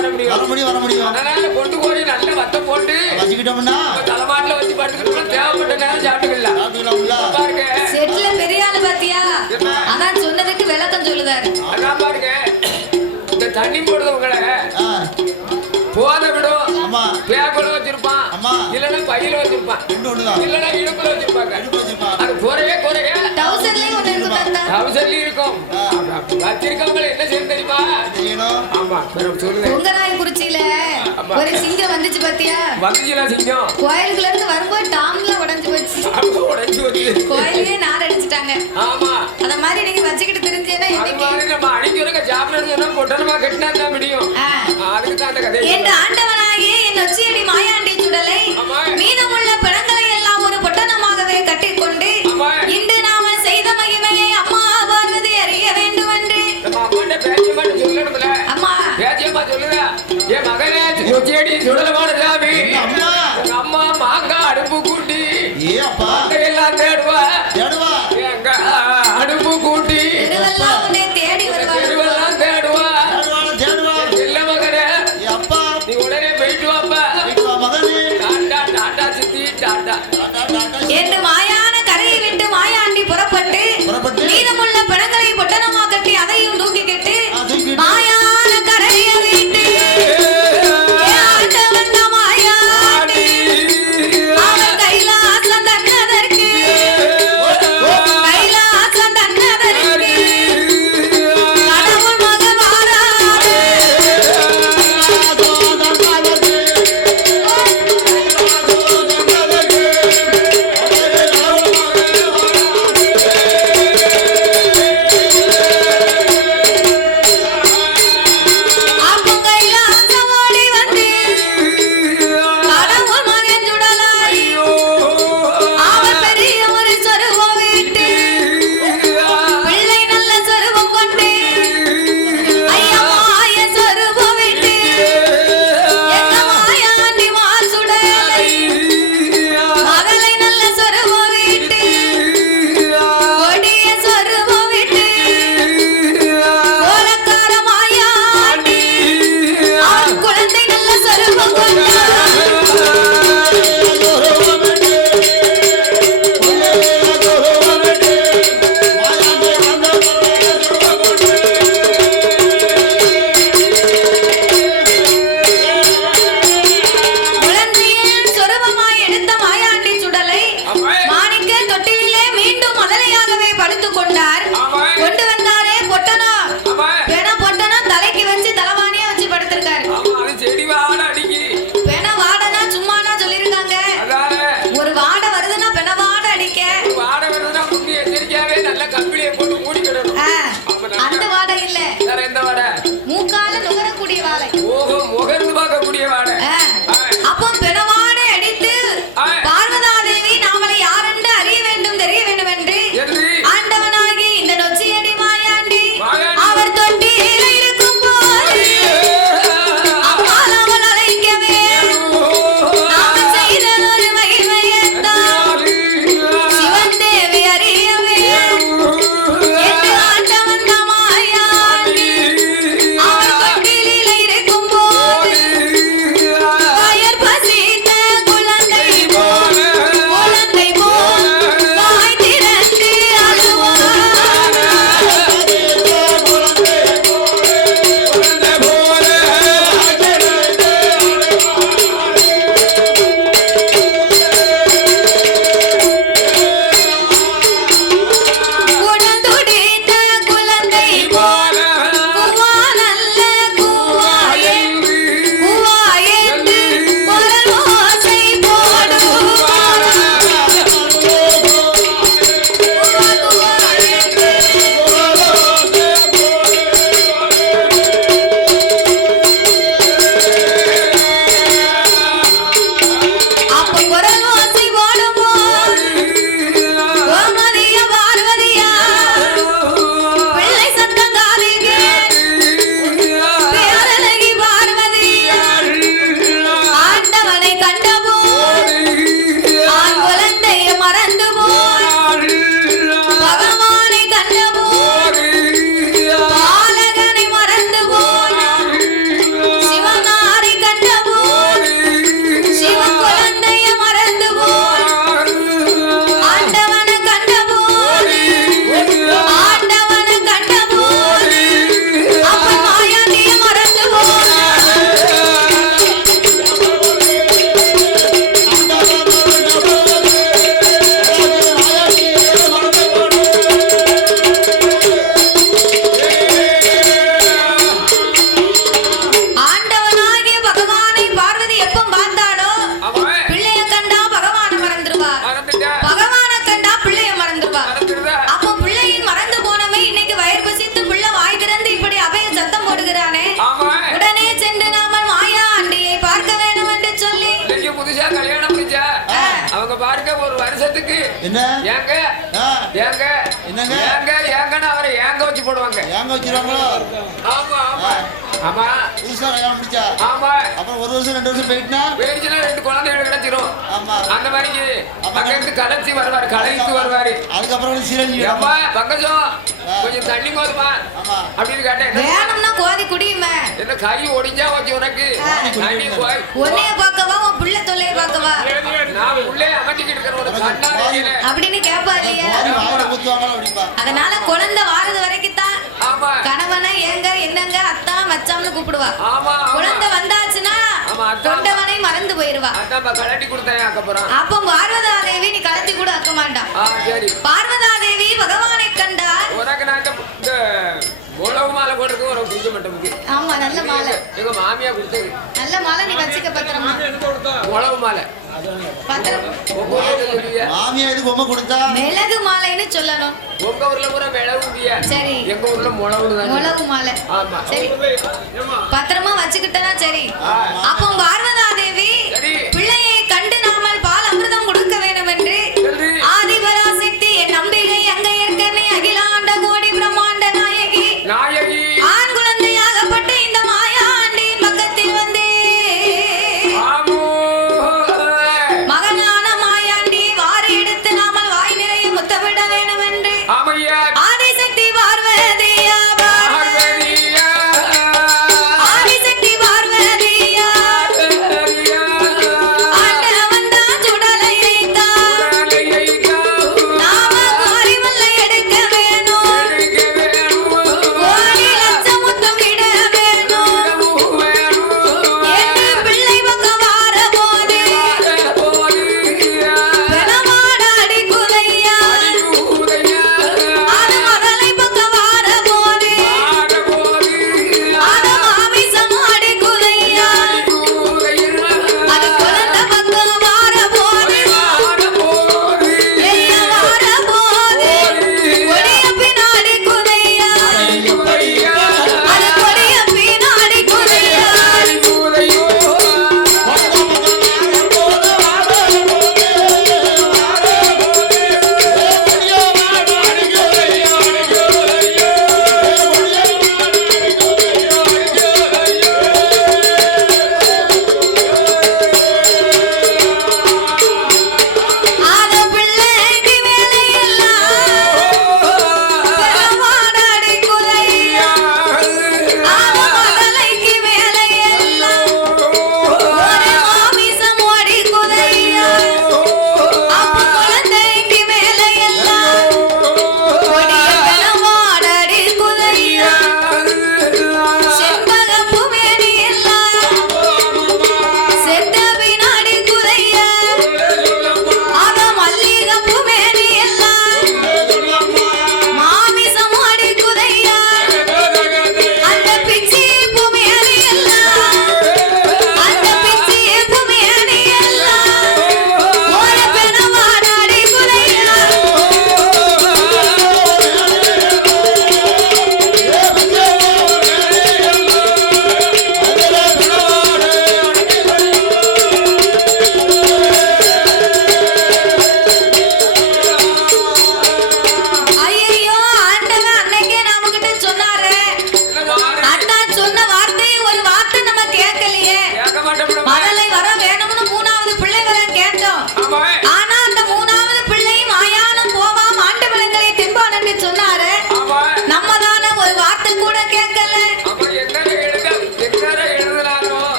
வர முடியும். அதனால கொண்டு போய் நல்ல வத்த போட்டு வச்சுக்கிட்டோம்னா தலைமாட்டில் வச்சு படுத்துக்கிட்டோம்னா தேவைப்பட்ட நேரம் சாப்பிட்டுக்கலாம். பாருங்க செட்ல பெரிய ஆளு பாத்தியா? அதான் சொன்னதுக்கு விளக்கம் சொல்லுதாரு. அதான் பாருங்க இந்த தண்ணி போடுறவங்களை போத விடும். பேக்குல வச்சிருப்பான், இல்லன்னா பையில வச்சிருப்பான், இல்லன்னா இடுப்புல வச்சிருப்பாங்க. அது குறைய டவுசர்லயும் இருக்கும். வச்சிருக்கவங்க என்ன செய்யணும் தெரியுமா? ஆமா சொல்லுங்க. உங்கராயக்குறிச்சியில ஒரு சிங்கம் வந்துச்சு பாத்தியா? வந்துச்சுல சிங்கம் கோயிலுக்குள்ள இருந்து வரும்போது டாம்ல உடைஞ்சு போச்சு. கோயிலே நார் அடிச்சுட்டாங்க. ஆமா அத மாதிரி நீங்க வச்சுக்கிட்டு தெரிஞ்சேன்னா நம்ம அடிக்கிறோம் சாப்பிடுறது பொட்டனமா கட்டினா தான் முடியும். அதுக்கு தான் அந்த கதை. என் ஆண்டவனாகிய என் நொச்சியடி மாயாண்டி சுடலை மீதமுள்ள பிணங்களை எல்லாம் ஒரு பொட்டனமாகவே கட்டிக்கொண்டு இன்று நாம செய்த மகிமையை அம்மா பார்வதி அறிய வேண்டும் என்று அம்மா பேச்சியம்மா சொல்லுதா? என் மகனே நொச்சியடி சுடலமான சாமி அம்மா மாங்கா அடுப்பு கூட்டி எல்லாம் தேடுவா எங்க அடுப்பு கூட்டி தேடி வருவாள். தேடுவா இல்ல மகனே நீ உடனே போயிட்டு வாப்பா. டாட்டா டாட்டா சித்தி டாட்டா என்று மாயான கரையை விட்டு மாயாண்டி புறப்பட்டு மீதமுள்ள பிணங்களை பொட்டனமா கட்டி அதையும் தூக்கிக்கிட்டு மாயான கரையை விட்டு என்ன ஏங்க ஏங்க என்னங்க ஏங்க ஏங்கன்னு அவரை ஏங்க வச்சு போடுவாங்க. ஏங்க வச்சிருவாங்களோ? ஆமா ஆமா ஆமா. புதுசா கல்யாணம் முடிச்சா ஆமா. அப்புறம் 1 வருஷம் 2 வருஷம் போயிட்டுனா போயிடுச்சுன்னா 2 குழந்தைகள் கிடைச்சிரும். ஆமா. அந்த மாதிரிக்கு பக்கத்து கலைச்சி வருவாரு, கலைத்து வருவாரு. அதுக்கப்புறம் சீரழிஞ்சு ஏப்பா பங்கஜம் கொஞ்சம் தண்ணி போதுமா அப்படின்னு கேட்டேன். வேணும்னா கோதி குடியுமே. என்ன கை ஒடிஞ்சா வச்சு உனக்கு தண்ணி போய் உன்னைய பார்க்கவா உன் புள்ள தொல்லைய பார்க்கவா நான் உள்ளே அமைச்சிக்கிட்டு இருக்கிற ஒரு கண்ணாடியில அப்படின்னு கேப்பா இல்லையா? அதனால குழந்தை வாரது வரைக்கும் தான் ஆமா கணவனை ஏங்க என்னங்க அத்தா மச்சான்னு கூப்பிடுவா. ஆமா குழந்தை வந்தாச்சுன்னா கொண்டவனை மறந்து போயிருவா. அதான் கலட்டி கொடுத்தேன். அதுக்கப்புறம் அப்போ பார்வதா தேவி நீ கலத்தி கூட ஆக்க மாட்டா. சரி. பார்வதா தேவி பகவானை கண்டார். உனக்கு நான் இந்த உழவு மாலை போடுறது ஒரு புரிஞ்ச மட்டும். ஆமா நல்ல மாலை எங்க மாமியா கொடுத்தது. நல்ல மாலை நீ வச்சுக்க பத்திரமா. உழவு மாலை பத்திரம். மாமியா இது பொம்மை கொடுத்தா மிளகு மாலைன்னு சொல்லணும். உங்க ஊர்ல பூரா மிளகுடியா? சரி. எங்க ஊர்ல முளவுதான். முளவு மாலை. ஆமா. சரி. பத்திரமா வச்சுக்கிட்டனா சரி. அப்போ பார்வதா தேவி பிள்ளையை கண்டு நாமல் பால் அமிர்தம் கொடுக்க வேண்டும் என்று ஆதிபராசக்தி என் நம்பிக்கை அங்க இருக்கனே அகிலாண்ட கோடி பிரம்மாண்ட நாயகி நாயகி ஆண் குழந்தையாகப்பட்ட இந்த மாயாண்டின் பக்கத்தில் வந்து மகனான மாயாண்டி வாரி எடுத்து நாமல் வாய் நிறைய முத்தமிட வேண்டும் என்று ஆதிசக்தி பார்வதியா ஆதிசக்தி பார்வதியா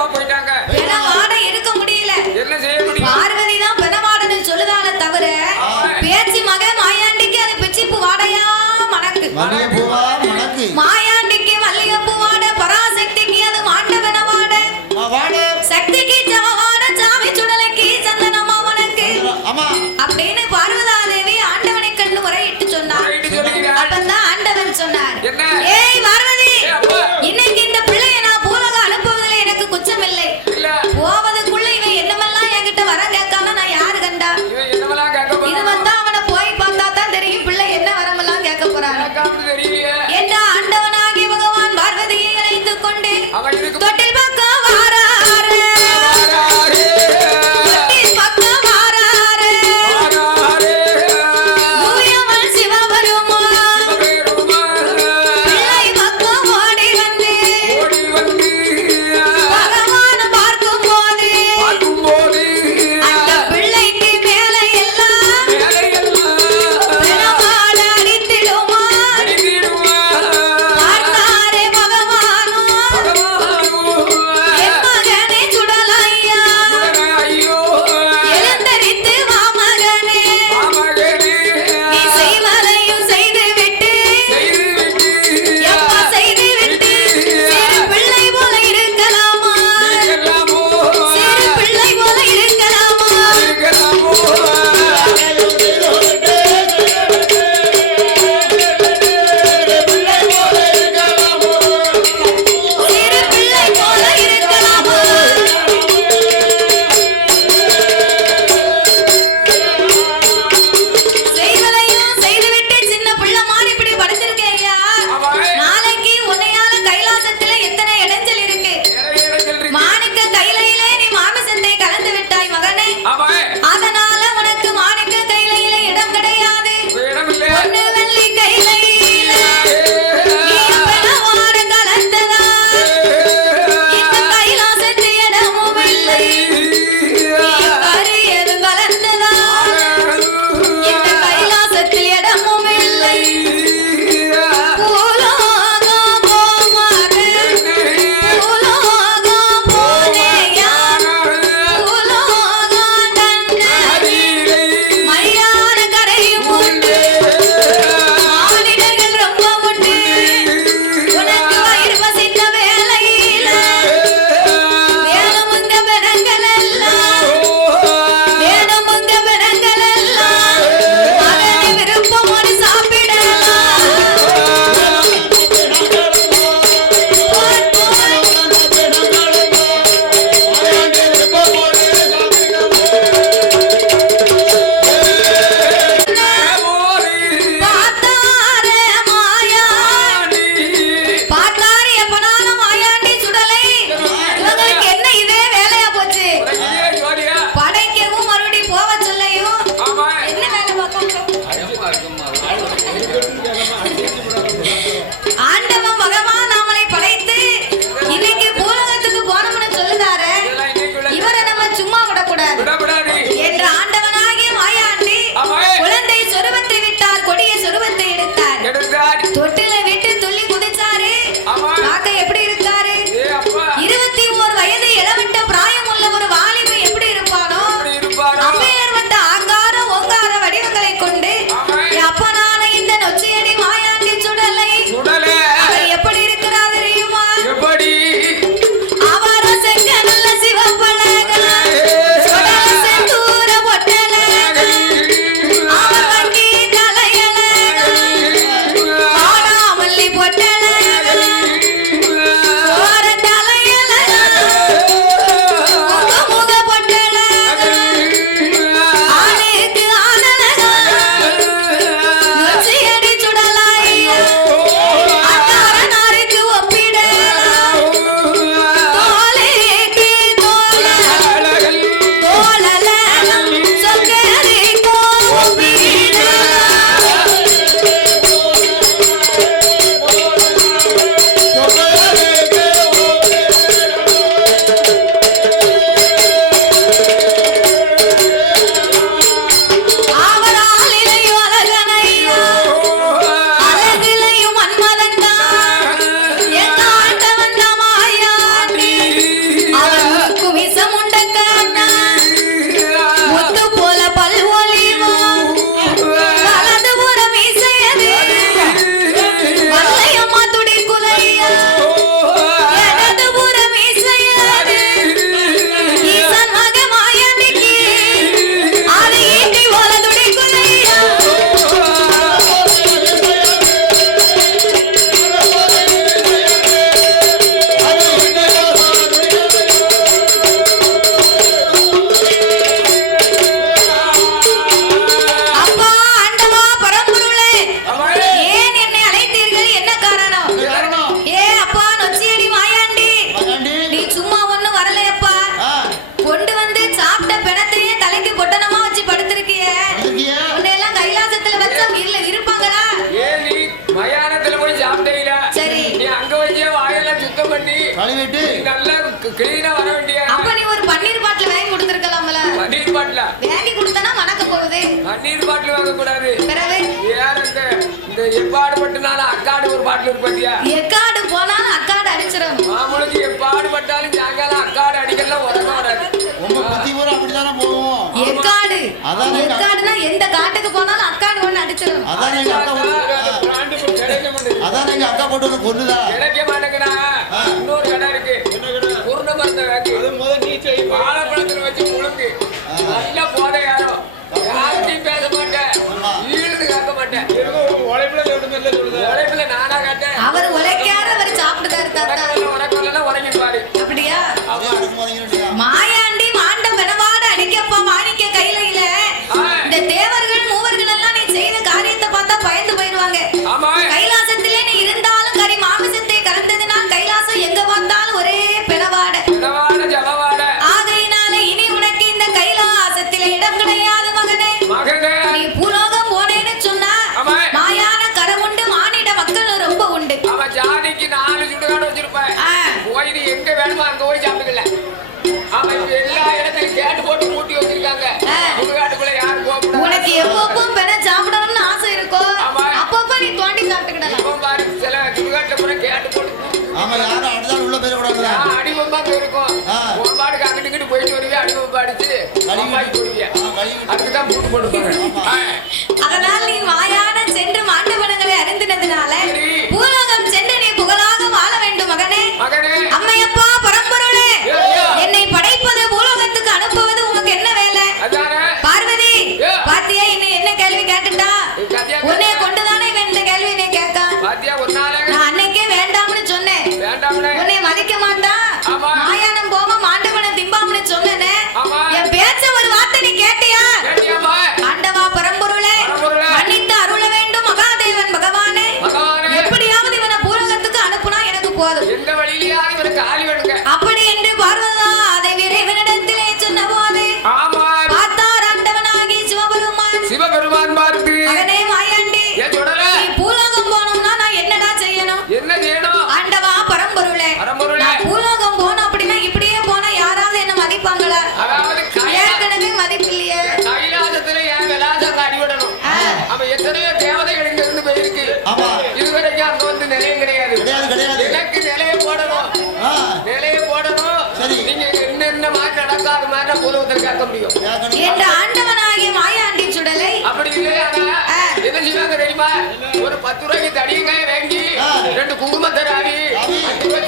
பெணவாடமா போயிட்டாங்க. பெணவாட இருக்க முடியல. என்ன செய்ய முடியும்? பார்வதி தான் பெணவாடன்னு சொல்லுதால தவிர பேச்சு மக மாயாண்டிக்கு அது பிச்சிப்பு வாடையா மணக்கு. மல்லிகைப்பூவா மணக்கு. மாயாண்டிக்கு மல்லிகைப்பூ வாட, பராசக்திக்கு அது மாண்ட பெணவாட, சக்திக்கு ஜவவாட, சாமி சுடலைக்கு சந்தனமா உனக்கு அப்படின்னு பார்வதாதேவி ஆண்டவனை கண்டு முறையிட்டு சொன்னார். அப்பதான் ஆண்டவன் சொன்னார், ஏய் பார்வதி, இன்னைக்கு இந்த பிள்ளைய நான் பூலக அனுப்புவதில் எனக்கு குச்சம் இல்லை. போவதுக்குள்ள இவன் என்னமெல்லாம் என்கிட்ட வர கேட்காம நான் யாரு கண்டா? இது வந்தா அவனை போய் பார்த்தா தான் தெரியும் பிள்ளை என்ன வரமெல்லாம் கேட்க போறாங்க. ஏண்டா ஆண்டவனா கழுவிட்டு நல்லா கிளீனா வர வேண்டிய. அப்ப நீ ஒரு பன்னீர் பாட்டில் வாங்கி கொடுத்திருக்கலாம்ல. பன்னீர் பாட்டில வாங்கி கொடுத்தனா மணக்க போகுது. பன்னீர் பாட்டில் வாங்க கூடாது. பிறகு யாருக்கு இந்த எப்பாடு பட்டுனால அக்காடு ஒரு பாட்டில் இருக்கு பாத்தியா? எக்காடு போனாலும் அக்காடு அடிச்சிரும். மாமுளுக்கு எப்பாடு பட்டாலும் சாயங்காலம் அக்காடு அடிக்கலாம் உடனே வராது. உங்க புத்தி பூரா அப்படித்தானே போவோம். எக்காடு அதானே எக்காடுனா எந்த காட்டுக்கு போனாலும் அக்காடு ஒண்ணு அடிச்சிரும். அதானே எங்க அக்கா அதானே எங்க அக்கா போட்டு வந்து கொண்டுதா கிடைக்க மாட்டேங்கிறா. இன்னொரு கடை இருக்கு குருண மருந்த வேக்கு வாழைப்பழத்துல வச்சு முழுங்கு நல்லா போதை யாரும் யார்கிட்டையும் பேச மாட்டேன் ஈடுது காக்க மாட்டேன். உழைப்புல நானா காட்டேன். அவர் உழைக்கார அவர் சாப்பிடுதாரு தாத்தா. உனக்கு உறங்கி பாரு. அப்படியா? மாயாண்டி மாண்ட மெனவாட அடிக்கப்பா மாணிக்க கையில இந்த தேவர்கள் மூவர்கள் எல்லாம் நீ செய்த காரியத்தை பார்த்தா பயந்து போயிடுவாங்க. கைலாசத்திலே நீ இருந்தாலும் கரி மாமிசத்தை கலந்ததுனால் கைலாசம் எங்க பார்த்தாலும் ஒரே பெறவாட ஜபவாட. ஆகையினால இனி உனக்கு இந்த கைலாசத்திலே இடம் கிடையாது மகனே. நீ பூலோகம் போனேன்னு சொன்னா மாயான கரை உண்டு மானிட மக்கள் ரொம்ப உண்டு. அவன் ஜாதிக்கு 4 சுடுகாடு வச்சிருப்பேன். போய் நீ எங்க வேணுமோ அங்க போய் சாப்பிட்டுக்கல. அவன் எல்லா இடத்துலயும் கேட்டு போட்டு மூட்டி வச்சிருக்காங்க. சுடுகாட்டுக்குள்ள யாரும் போக கூடாது. உனக்கு எப்பப்போ பெற சாப்பிடணும்னு ஆசை இருக்கோ அப்பப்ப நீ தோண்டி சாப்பிட்டுக்கிடலாம். இப்ப பாரு சில சுடுகாட்டுல கூட கேட்டு போட்டு ஆமா யாரும் அடுத்தாலும் உள்ள போயிட கூடாது. அடிபம்பா போயிருக்கும். உன்பாடுக்கு அங்கிட்டு இங்கிட்டு போயிட்டு வருவியா அடிபம்பா அடிச்சு போடுவியா. அதுக்குதான் பூட்டு போட்டுப்பாங்க. அதனால் நீ மாயான சென்று மாண்டவனங்களை அறிந்தினதுனால பூலோகம் சென்று நீ புகழாக வாழ வேண்டும் மகனே. அம்மையப்பா பரம்பொருளே என்னை படைப்பது பூலோகத்துக்கு அனுப்புவது உனக்கு என்ன வேலை? பார்வதி பாத்தியா இன்னும் என்ன கேள்வி கேட்டுட்டா? உன்னை கொண்டுதானே இவன் இந்த கேள்வி நீ கேட்கான். நான் அன்னைக்கே வேண்டாம்னு சொன்னேன். உன்னை மதிக்க மாட்டா மாயானம் போமா மாண்டவனை திம்பாம்னு சொன்னேனே. என் பேச்ச ஒரு வார்த்தை நீ கேட்டியா? ஆண்டவா பரம்பொருளே மன்னித்து அருள வேண்டும் மகாதேவன் பகவானே. எப்படியாவது இவனை பூலோகத்துக்கு அனுப்புனா எனக்கு போதும். எந்த வழியிலயா இவனுக்கு ஆளி வேணுங்க. அப்படி என்று பார்வதா அதை இறைவனிடத்திலே சொன்ன போது பார்த்தார் ஆண்டவனாகி சிவபெருமான் பார்த்து மகனே மாயாண்டி நீ பூலோகம் போனோம்னா நான் என்னடா செய்யணும்? என்ன செய்யணும்? ஆண்டவா பரம்பொருளே நான் பூலோகம் போனோம் அப்படின்னா இப்படியே போனா யாராவது என்ன மதிப்பாங்களா? ஏற்கனவே மதிப்பில்லையே. கைலாசத்துல ஏன் விலாசம் அடிவிடணும்? அவன் எத்தனையோ தேவதைகள் இங்க இருந்து போயிருக்கு. இதுவரைக்கும் அங்க வந்து நிலையம் கிடையாது. எனக்கு நிலைய போடணும். நிலைய போடணும். நீங்க என்ன மாதிரி நடக்காத மாதிரி பூலோகத்தில் கேட்க முடியும் என்ற ஆண்டவனாகிய மாயாண்டி சுடலை. அப்படி இல்லையா என்ன செய்வாங்க தெரியுமா? ஒரு 10 ரூபாய்க்கு தடியங்காய வாங்கி 2 குங்குமத்தை ராவி 5 ரூபாய்